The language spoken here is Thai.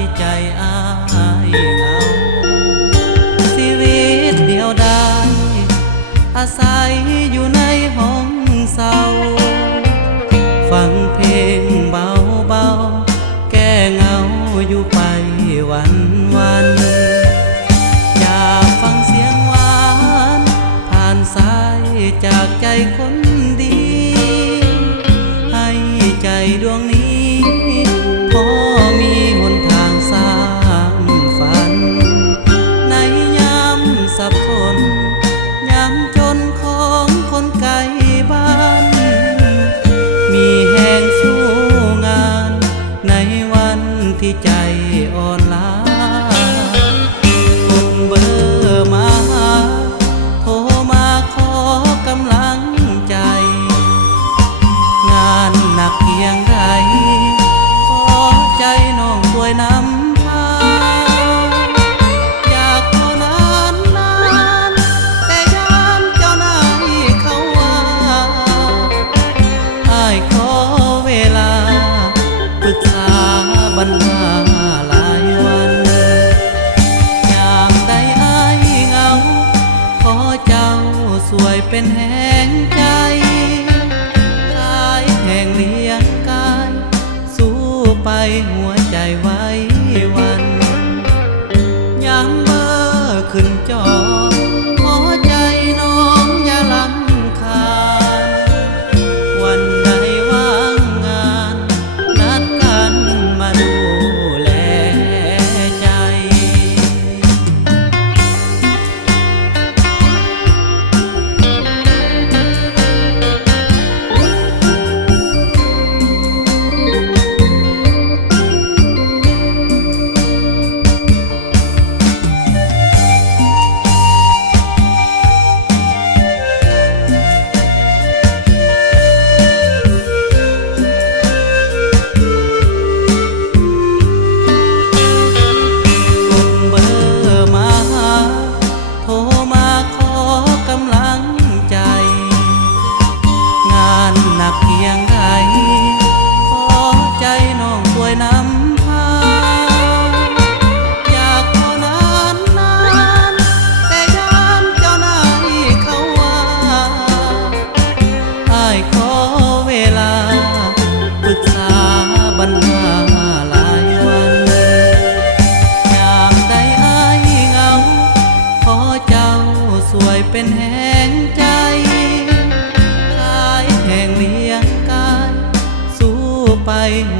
ที่ใจอ้ายเหงาชีวิตเดียวดายอาศัยอยู่ในห้องเศร้าฟังเพลงเบาๆแก้เหงาอยู่ไปวันอยากฟังเสียงหวานผ่านสายจากใจคนดีให้ใจดวงนี้พอมีหนทางสร้างฝันในยามสับสนยามจนของคนไกลบ้านมีแห่งสู้งานในวันที่ใจอ่อนล้ากดเบอร์มาหาโทรมาขอกำลังใจงานหนักเพียงใดขอใจน้องช่วยนำพาอยากเท่านานแต่ยามเจ้านายเขาว่าอ้ายขอเวลาปรึกษาปัญหาหลายวันยามใดอ้ายเหงาขอเจ้าสวยเป็นแห่งใจกายแห่งเลี้ยงกายสู้ไปหัวใจไว้วันยามเบอร์ขึ้นจอขอใจน้องอย่ารำคาญวันใดว่างงานนัดกันมาดูแลใจเพียงใดขอใจน้องช่วยนำพาอยากเท่านานแต่ยามเจ้านายเขาว่าอ้ายขอเวลาปรึกษาปัญหาหลายวันยามใดอ้ายเหงาขอเจ้าสวยเป็นแห่งใจแห่งเลี้ยงกายสู้ไปหั